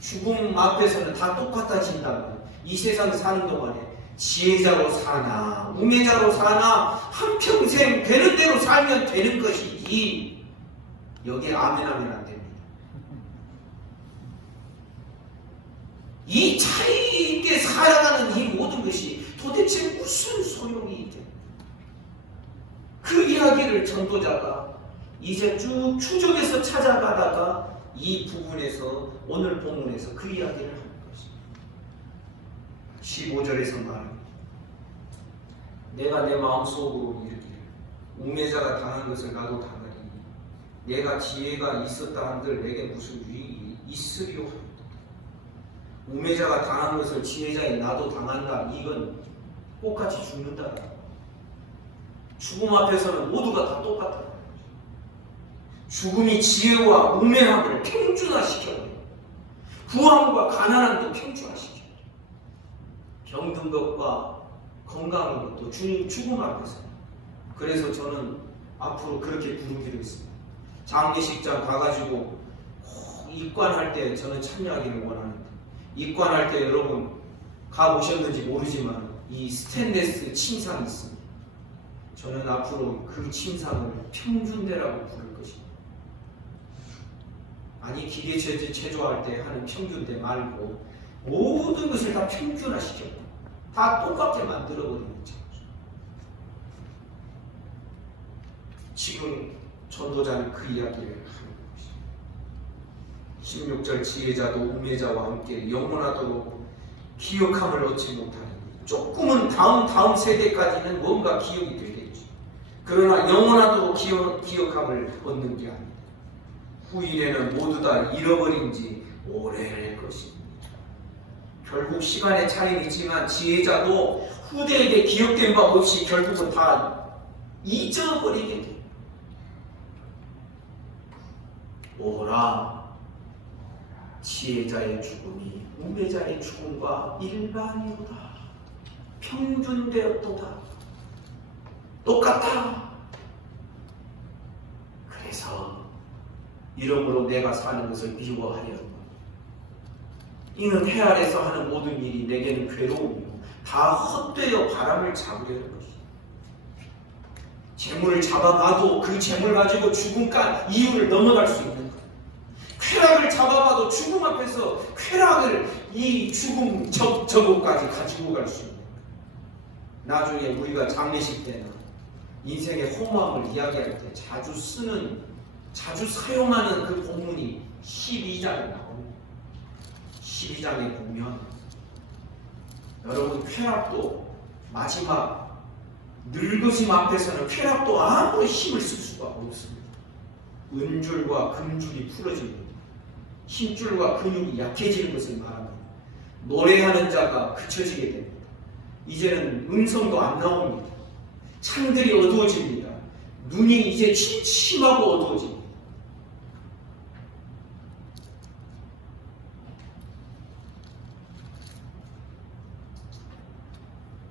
죽음 앞에서는 다 똑같아진다면 이 세상 사는 동안에 지혜자로 사나 우매자로 사나 한평생 되는 대로 살면 되는 것이지 여기에 아멘 하면 안 됩니다. 이 차이 있게 살아가는 이 모든 것이 도대체 무슨 소용이 있겠? 그 이야기를 전도자가 이제 쭉 추적해서 찾아가다가 이 부분에서 오늘 본문에서 그 이야기를 하는 것입니다. 15절에서 말합니다. 내가 내 마음속으로 이르기를 우매자가 당한 것을 나도 당하리니 내가 지혜가 있었다 한들 내게 무슨 유익이 있으리요 하리라. 우매자가 당한 것을 지혜자인 나도 당한다. 이건 똑같이 죽는다. 죽음 앞에서는 모두가 다 똑같다. 죽음이 지혜와 우매함을 평준화시켜요. 부함과 가난함도 평준화시켜요. 병든 것과 건강한 것도 죽음 앞에서. 그래서 저는 앞으로 그렇게 부르기로 했습니다. 장례식장 가가지고 입관할 때 저는 참여하기를 원하는데 입관할 때 여러분 가보셨는지 모르지만 이 스테인레스 침상이 있습니다. 저는 앞으로 그 침상을 평균대라고 부를 것입니다. 아니 기계 제조할 때 하는 평균대 말고 모든 것을 다 평균화시켜 다 똑같게 만들어버리는 거죠. 지금 전도자는 그 이야기를 하는 것입니다. 16절 지혜자도 우매자와 함께 영원하도록 기억함을 얻지 못하니 조금은 다음 세대까지는 뭔가 기억이 되겠죠. 그러나 영원하도록 기억함을 얻는 게 아니다. 후일에는 모두 다 잃어버린 지 오래될 것입니다. 결국 시간의 차이는 있지만 지혜자도 후대에게 기억된 바 없이 결국은 다 잊어버리게 됩니다. 오라 지혜자의 죽음이 우매자의 죽음과 일반이로다. 평균되었도다. 똑같다. 그래서 이러므로 내가 사는 것을 미워하려는 이는 해 아래서 하는 모든 일이 내게는 괴로움이고 다 헛되어 바람을 잡으려는 것이다. 재물을 잡아봐도 그 재물 가지고 죽음과 이유를 넘어갈 수 있는 것. 쾌락을 잡아봐도 죽음 앞에서 쾌락을 이 죽음 저것까지 가지고 갈 수 있는 것. 나중에 우리가 장례식 때나 인생의 허무함을 이야기할 때 자주 사용하는 그 본문이 12장에 나옵니다. 12장에 보면 여러분 쾌락도 마지막 늙으심 앞에서는 쾌락도 아무리 힘을 쓸 수가 없습니다. 은줄과 금줄이 풀어집니다. 힘줄과 근육이 약해지는 것을 말합니다. 노래하는 자가 그쳐지게 됩니다. 이제는 음성도 안 나옵니다. 창들이 어두워집니다. 눈이 이제 침침하고 어두워집니다.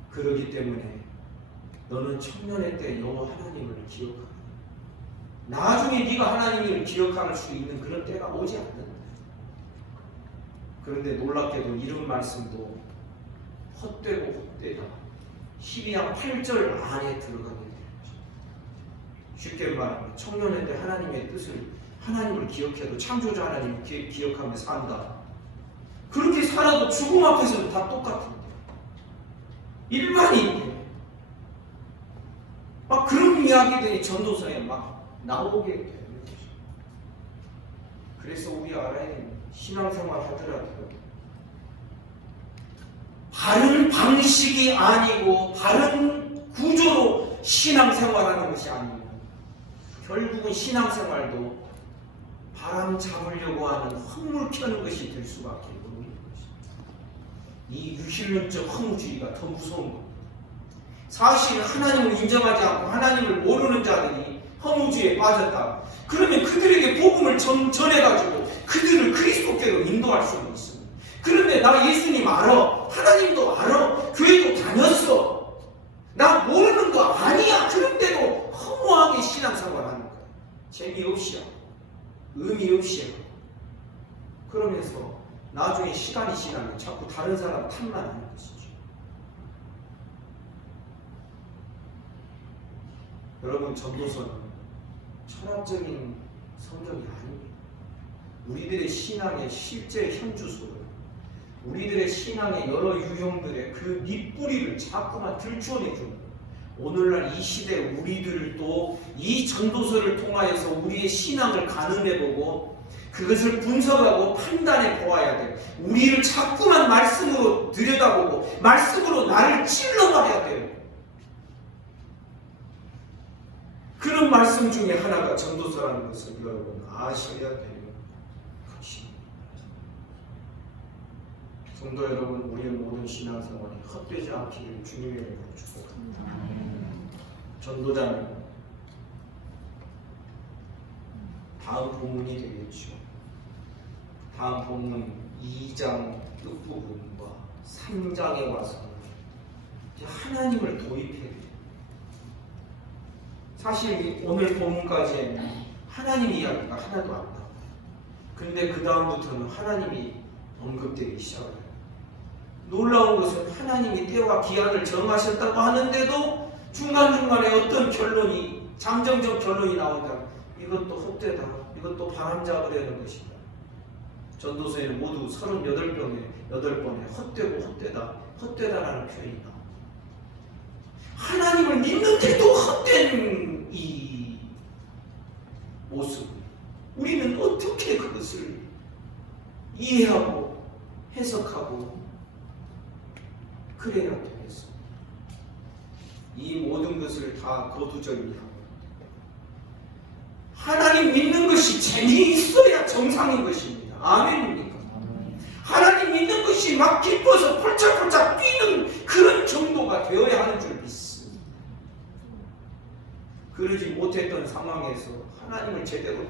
그렇기 때문에 너는 청년의 때 여호와 하나님을 기억하라. 나중에 네가 하나님을 기억할 수 있는 그런 때가 오지 않는다. 그런데 놀랍게도 이런 말씀도 헛되고 헛되다. 12장 8절 안에 들어가게 되죠. 쉽게 말하면 청년의 때 하나님의 뜻을 하나님을 기억해도 창조자 하나님을 기억하며 산다. 그렇게 살아도 죽음 앞에서는 다 똑같은데 일반인데 막 그런 이야기들이 전도서에 막 나오게 되는 거죠. 그래서 우리 알아야 됩니다. 신앙생활 하더라도 바른 방식이 아니고 바른 구조로 신앙생활하는 것이 아니고 결국은 신앙생활도 바람 잡으려고 하는 헛물 켜는 것이 될 수밖에 없는 것입니다. 이 유실론적 허무주의가 더 무서운 겁니다. 사실 하나님을 인정하지 않고 하나님을 모르는 자들이 허무주의에 빠졌다. 그러면 그들에게 복음을 전해가지고 그들을 그리스도께로 인도할 수는 있습니다. 그런데 나 예수님 알아. 하나님도 알아. 교회도 다녔어. 나 모르는 거 아니야. 그런데도 허무하게 신앙생활 하는 거야. 재미없이 하고 의미 없이 하고 그러면서 나중에 시간이 지나면 자꾸 다른 사람 탓만 하는 것이죠. 여러분, 전도서는 철학적인 성경이 아닙니다. 우리들의 신앙의 실제 현주소를, 우리들의 신앙의 여러 유형들의 그 밑뿌리를 자꾸만 들춰내주는, 오늘날 이 시대 우리들을 또 이 전도서를 통하여서 우리의 신앙을 가늠해보고 그것을 분석하고 판단해 보아야 돼요. 우리를 자꾸만 말씀으로 들여다보고 말씀으로 나를 찔러봐야 돼요. 그런 말씀 중에 하나가 전도서라는 것을 여러분 아셔야 되는 것입니다. 성도 여러분, 우리의 모든 신앙생활이 헛되지 않기를 주님의 이름으로 축복합니다. 전도자는 다음 본문이 되겠죠. 다음 본문 2장 끝부분과 3장에 와서 하나님을 도입해야 돼요. 사실 오늘 본문까지는 하나님 이야기가 하나도 안 나와요. 근데 그 다음부터는 하나님이 언급되기 시작해요. 놀라운 것은 하나님이 때와 기한을 정하셨다고 하는데도 중간중간에 어떤 결론이, 잠정적 결론이 나온다. 이것도 헛되다. 이것도 바람잡으려는 것이다. 전도서에는 모두 38번에 헛되고 헛되다, 헛되다라는 표현이 나옵니다. 하나님을 믿는데도 헛된 이 모습, 우리는 어떻게 그것을 이해하고 해석하고 그래야 되겠습니다. 이 모든 것을 다 거두절미하고 하나님 믿는 것이 재미있어야 정상인 것입니다. 아멘입니까? 하나님 믿는 것이 막 기뻐서 펄짝펄짝 뛰는 그런 정도가 되어야 하는 줄 믿습니다. 그러지 못했던 상황에서 하나님을 제대로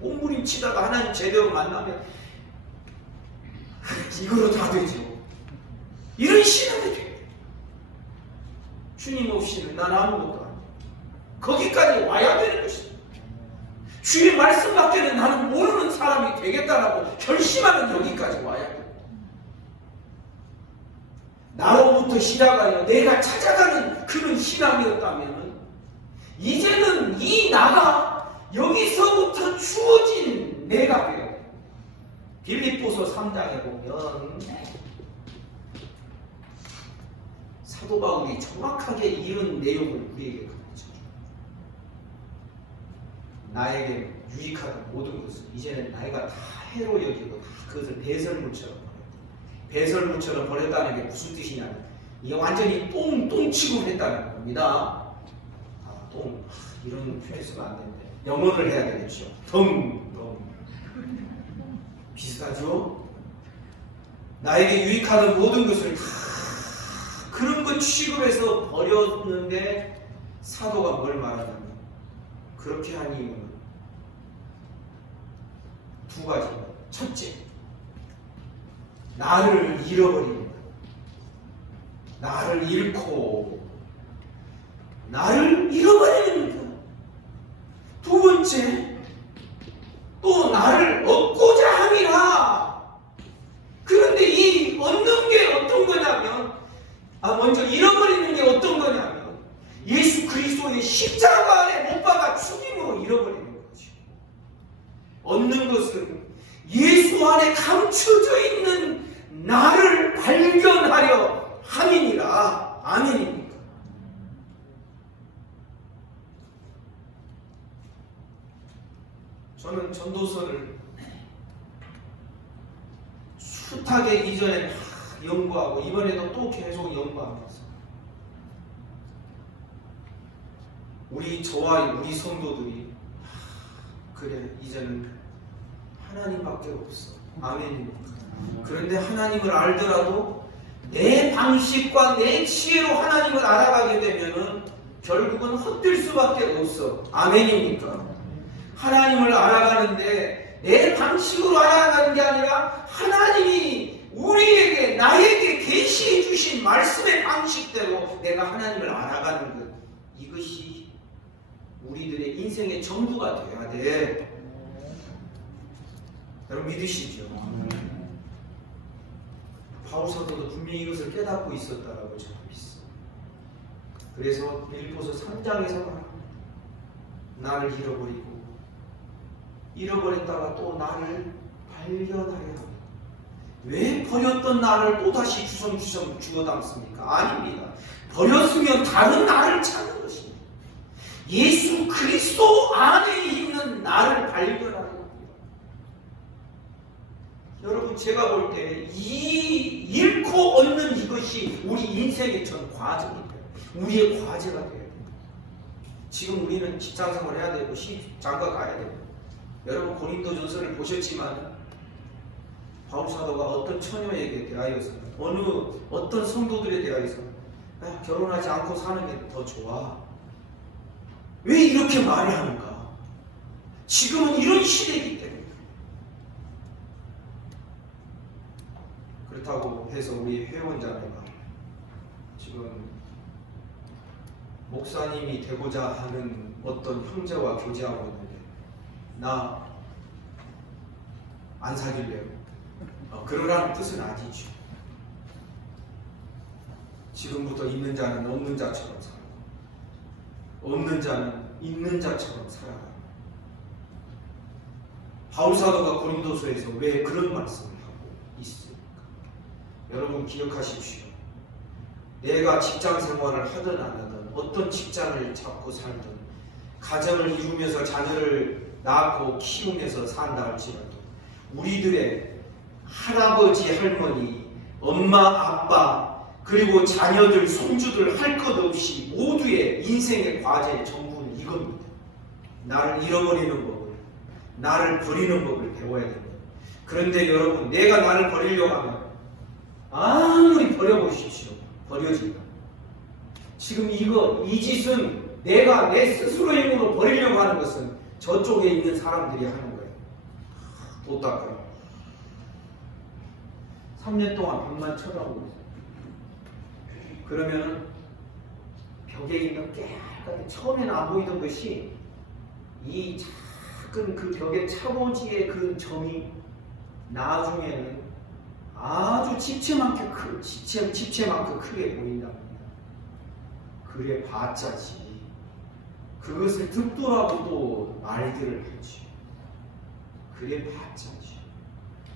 몸부림치다가 하나님 제대로 만나면 이거로 다 되죠. 이런 신앙이 돼요. 주님 없이는 난 아무것도 아니에요. 거기까지 와야 되는 것입니다. 주의 말씀 밖에는 나는 모르는 사람이 되겠다라고 결심하는 여기까지 와야 돼요. 나로부터 시작하여 내가 찾아가는 그런 신앙이었다면 이제는 이 나가 여기서부터 주어진 내가 돼요. 빌립보서 3장에 보면 사도 바울이 정확하게 이런 내용을 우리에게 가르쳐줘요. 나에게 유익하던 모든 것을 이제는 내가 다 해로 여기고 다 그것을 배설물처럼 버렸다. 배설물처럼 버렸다는 게 무슨 뜻이냐면 이게 완전히 똥 취급했다는 겁니다. 똥, 이런 표현 쓰면 안 되는데 영어를 해야 되겠죠. 덩 비슷하죠? 나에게 유익하던 모든 것을 다 그런 것 취급해서 버렸는데 사도가 뭘 말하냐면 그렇게 한 이유는 두 가지입니다. 첫째, 나를 잃어버리는 거예요. 나를 잃고 나를 잃어버리는 거예요. 두 번째, 또 나를 얻고자 함이라. 그런데 이 얻는 게 어떤 거냐면 먼저 잃어버리는 게 어떤 거냐면 예수 그리스도의 십자가 안에 못 박아 죽임으로 잃어버리는 거죠. 얻는 것은 예수 안에 감춰져 있는 나를 발견하려 함이니라. 아멘입니까? 저는 전도서를 숱하게 이전에 막 연구하고 이번에도 또 계속 연구하면서 저와 우리 성도들이 그래 이제는 하나님밖에 없어. 아멘입니까? 그런데 하나님을 알더라도 내 방식과 내 지혜로 하나님을 알아가게 되면은 결국은 헛될 수밖에 없어. 아멘입니까? 하나님을 알아가는데 내 방식으로 알아가는 게 아니라 하나님이 우리에게 나에게 계시해 주신 말씀의 방식대로 내가 하나님을 알아가는 것, 이것이 우리들의 인생의 전부가 되어야 돼. 여러분 믿으시죠? 바울 사도도 분명히 이것을 깨닫고 있었다라고 저는 믿습니다. 그래서 빌립보서 3장에서 말합니다. 나를 잃어버렸다가 또 나를 발견하려 합니다. 왜 버렸던 나를 또다시 주섬주섬 주워 담습니까? 아닙니다. 버렸으면 다른 나를 찾는 것입니다. 예수 그리스도 안에 있는 나를 발견하려 합니다. 여러분 제가 볼 때 이 잃고 얻는 이것이 우리 인생의 전 과정입니다. 우리의 과제가 돼야 됩니다. 지금 우리는 직장생활 해야 되고 장가 가야 되고, 여러분 고린도전서를 보셨지만 바울 사도가 어떤 처녀에게 대하여서 어떤 성도들에 대하여서 결혼하지 않고 사는 게 더 좋아, 왜 이렇게 말을 하는가? 지금은 이런 시대이기 때문에. 그렇다고 해서 우리 회원자매가 지금 목사님이 되고자 하는 어떤 형제와 교제하고 있는데 나 안 사귈래요. 그러라는 뜻은 아니죠. 지금부터 있는 자는 없는 자처럼 살고, 없는 자는 있는 자처럼 살아가는. 바울 사도가 고린도서에서 왜 그런 말씀을 하고 있습니까? 여러분 기억하십시오. 내가 직장 생활을 하든 안 하든, 어떤 직장을 잡고 살든, 가정을 이루면서 자녀를 낳고 키우면서 산다 할지라도 우리들의 할아버지, 할머니, 엄마, 아빠, 그리고 자녀들, 손주들 할 것 없이 모두의 인생의 과제의 전부는 이겁니다. 나를 잃어버리는 법을, 나를 버리는 법을 배워야 됩니다. 그런데 여러분, 내가 나를 버리려고 하면 아무리 버려보십시오, 버려진다. 지금 이 짓은 내가 내 스스로의 힘으로 버리려고 하는 것은 저쪽에 있는 사람들이 하는 거예요. 못 닦아요. 3년 동안 벽만 쳐다보고 있어요. 그러면 벽에 있는 깨끗하게 처음에는 안 보이던 것이 이 작은 그 벽의 차고지의 그 점이 나중에는 아주 집채만큼 크게 보인답니다. 그래 봤자지. 그것을 듣더라고도 말들을 하지. 그래 봤자지.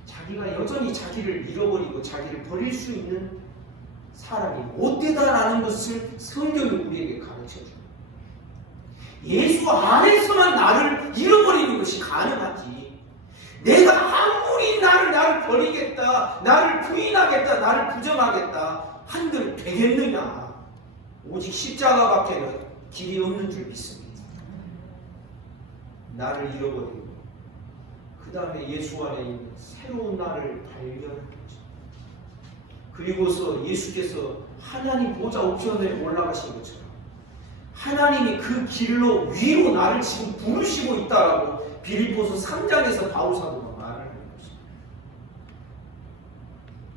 자기가 여전히 자기를 잃어버리고 자기를 버릴 수 있는 사람이 못되다라는 것을 성경이 우리에게 가르쳐줍니다. 예수 안에서만 나를 잃어버리는 것이 가능하지. 내가 아무리 나를 버리겠다, 나를 부인하겠다, 나를 부정하겠다 한들 되겠느냐. 오직 십자가밖에는 길이 없는 줄 믿습니다. 나를 잃어버리고 그 다음에 예수 안에 있는 새로운 나를 발견하는 거죠. 그리고서 예수께서 하나님 보좌 우편에 올라가신 것처럼 하나님이 그 길로 위로 나를 지금 부르시고 있다라고 빌립보서 3장에서 바울 사도가 말을 하는 것입니다.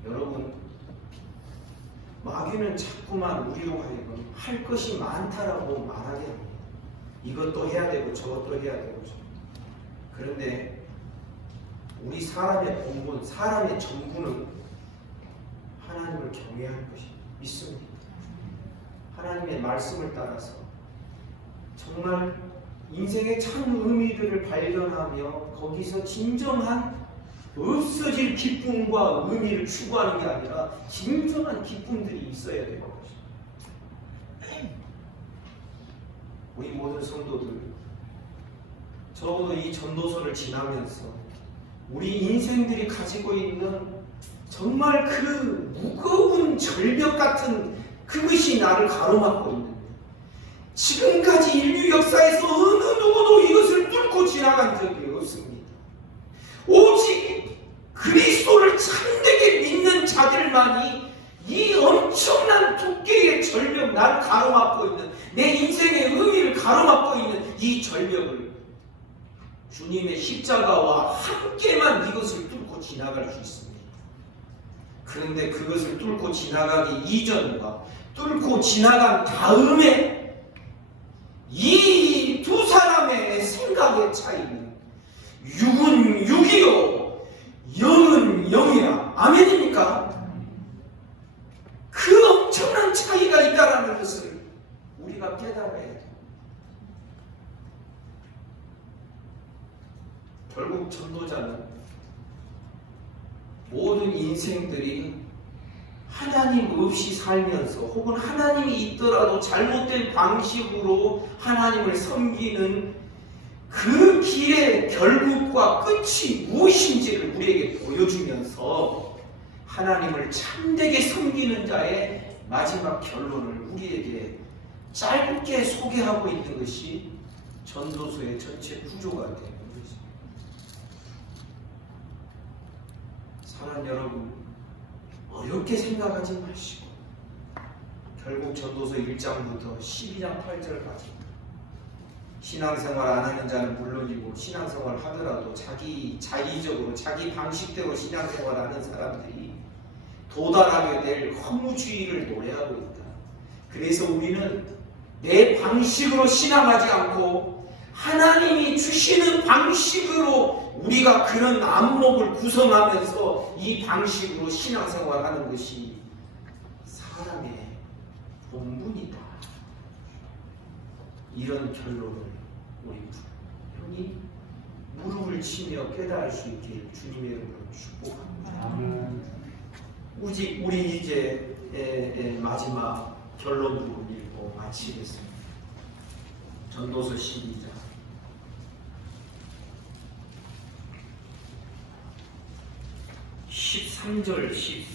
여러분, 마귀는 자꾸만 우리로 하여금 할 것이 많다라고 말하게 합니다. 이것도 해야 되고 저것도 해야 되고. 그런데 우리 사람의 본분, 사람의 전부는 하나님을 경외하는 것입니다. 믿습니다. 하나님의 말씀을 따라서 정말 인생의 참 의미들을 발견하며 거기서 진정한 없어질 기쁨과 의미를 추구하는 게 아니라 진정한 기쁨들이 있어야 되는 것입니다. 우리 모든 성도들, 적어도 이 전도서를 지나면서 우리 인생들이 가지고 있는 정말 그 무거운 절벽 같은 그것이 나를 가로막고 있는데, 지금까지 인류 역사에서 어느 누구도 이것을 뚫고 지나간 적이 없습니다. 오직 그리스도를 참되게 믿는 자들만이 이 엄청난 두께의 절벽, 나를 가로막고 있는, 내 인생의 의미를 가로막고 있는 이 절벽을 주님의 십자가와 함께만 이것을 뚫고 지나갈 수 있습니다. 그런데 그것을 뚫고 지나가기 이전과 뚫고 지나간 다음에 이 두 사람의 생각의 차이는 육은 육이요 영은 영이야. 아멘입니까? 그 엄청난 차이가 있다라는 것을 우리가 깨달아야 돼. 결국 전도자는 모든 인생들이 하나님 없이 살면서 혹은 하나님이 있더라도 잘못된 방식으로 하나님을 섬기는 그 길의 결국과 끝이 무엇인지를 우리에게 보여주면서 하나님을 참되게 섬기는 자의 마지막 결론을 우리에게 짧게 소개하고 있는 것이 전도서의 전체 구조가 되는 것입니다. 사랑하는 여러분, 어렵게 생각하지 마시고 결국 전도서 1장부터 12장 8절까지 신앙생활 안 하는 자는 물론이고 신앙생활 하더라도 자기적으로 자기 방식대로 신앙생활 하는 사람들이 도달하게 될 허무주의를 노래하고 있다. 그래서 우리는 내 방식으로 신앙하지 않고 하나님이 주시는 방식으로 우리가 그런 안목을 구성하면서 이 방식으로 신앙생활하는 것이 사람의 본분이다. 이런 결론을 우리 형이 무릎을 치며 깨달을 수 있게 주님의 이름으로 축복합니다. 우리 이제 마지막 결론으로 읽고 마치겠습니다. 전도서 12장 13절 14절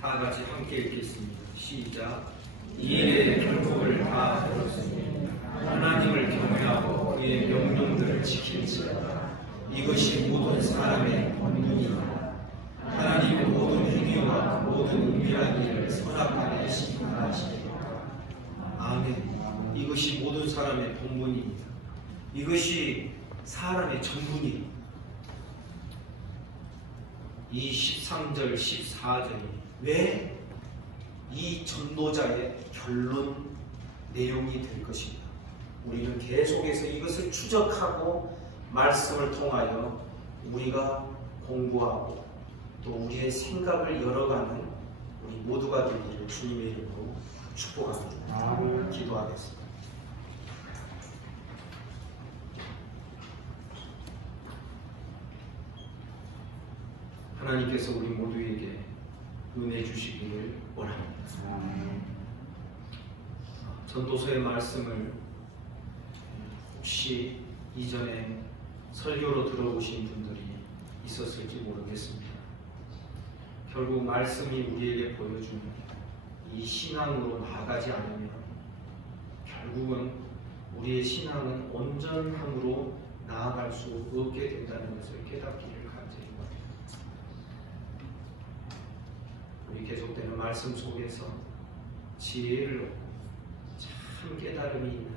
다 같이 함께 읽겠습니다. 시작. 이의 결국을 다 들었으니 하나님을 경외하고 그의 명령들을 지킬지어다. 이것이 모든 사람의 본분이다. 하나님의 모든 행위와 모든 은밀한 일을 선악간에 심판하시리로다. 아멘. 이것이 모든 사람의 본분입니다. 이것이 사람의 전분이에요. 이 13절, 14절이 왜 이 전도자의 결론 내용이 될 것입니다. 우리는 계속해서 이것을 추적하고 말씀을 통하여 우리가 공부하고 또 우리의 생각을 열어가는 우리 모두가 되기를 주님의 이름으로 축복합니다. 기도하겠습니다. 하나님께서 우리 모두에게 은혜 주시기를 원합니다. 전도서의 말씀을 혹시 이전에 설교로 들어보신 분들이 있었을지 모르겠습니다. 결국 말씀이 우리에게 보여주는 이 신앙으로 나아가지 않으면 결국은 우리의 신앙은 온전함으로 나아갈 수 없게 된다는 것을 깨닫기를 간절히 바랍니다. 우리 계속되는 말씀 속에서 지혜를 얻고 참 깨달음이 있는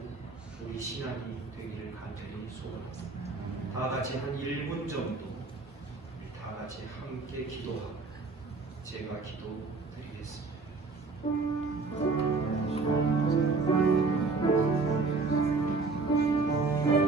우리 신앙이 되기를 간절히 소원합니다. 다 같이 한 1분 정도 다 같이 함께 기도하고 제가 기도드리겠습니다.